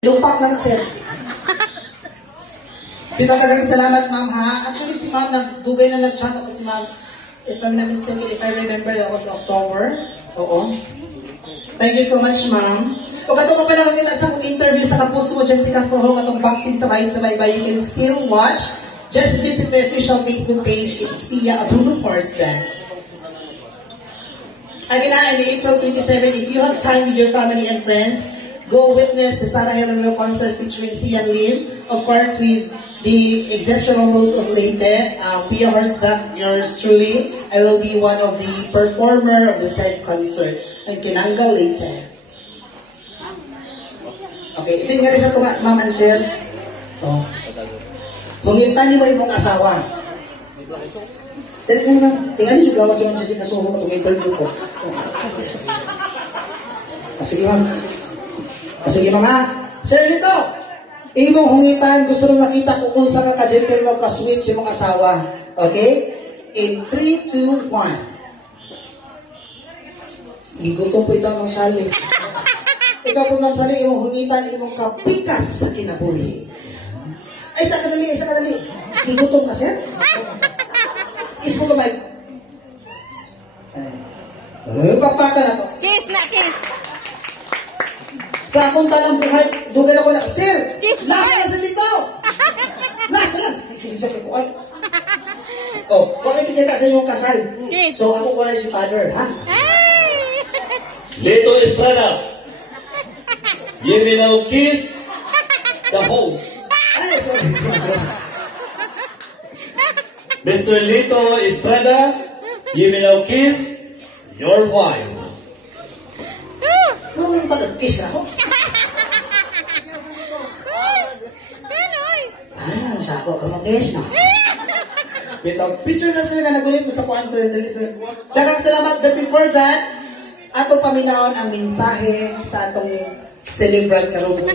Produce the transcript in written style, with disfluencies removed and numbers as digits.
Lupak na sir. Pinatagang salamat, ma'am, ha? Actually, si ma'am, nagdugay na nag-chat ako si ma'am. If I'm not mistaken, if I remember, that was October. Oo. Thank you so much, ma'am. Kung kato ka pa na natin sa interview sa kapuso mo, Jessica Soho, katong boxing sa bayan sa Baybay, you can still watch. Just visit the official Facebook page. It's Pia Bruno Forstrand. Again, in April 27, if you have time with your family and friends, go witness the Sarah Geronimo concert featuring Sian Lim. Of course, with the exceptional host of Leyte, Pia Horstback, yours truly. I will be one of the performer of the said concert in Kinanga, Leyte. Okay, ito nga rin sa tunga, ma'am and sir. Oh. Hungintan niyo mo imong asawa. Tingnan mo, tingnan niyo gawa sa mga Jessica Soho katong interview ko. Sige, ma'am. Sige mga, sir dito, imong hungitan, gusto nung makita kung saan ka ka-gentle mo, ka-sweet si mong asawa. Okay? In 3, 2, 1. Gigutom po ito ang sali. Ikaw po ng sali, imong hungitan, imong kapikas sa kinabuhi. Ay, isa kadali. Gigutom ka, sir? Ispo ka, Mike. Papata na to. Kiss na, kiss. Sa akong tanang buhay, dugal ako na, sir, nasa na sa dito! Nasa na! Ikinisap ko ay. Oh, bakit kita sa inyong kasal? Yes. So ako ko na si father, ha? Hey! Lito Estrada, you may now kiss the host. Ay, sorry. Mr. Lito Estrada, you may now kiss your wife. Ano yung pag-kiss na ako? Ah, sa ako, kumag-kiss na. Picture sa sir na nagulit mo sa kuan, sir. Dali, sir. Dagang salamat. But before that, ato paminahon ang mensahe sa atong celebrant karong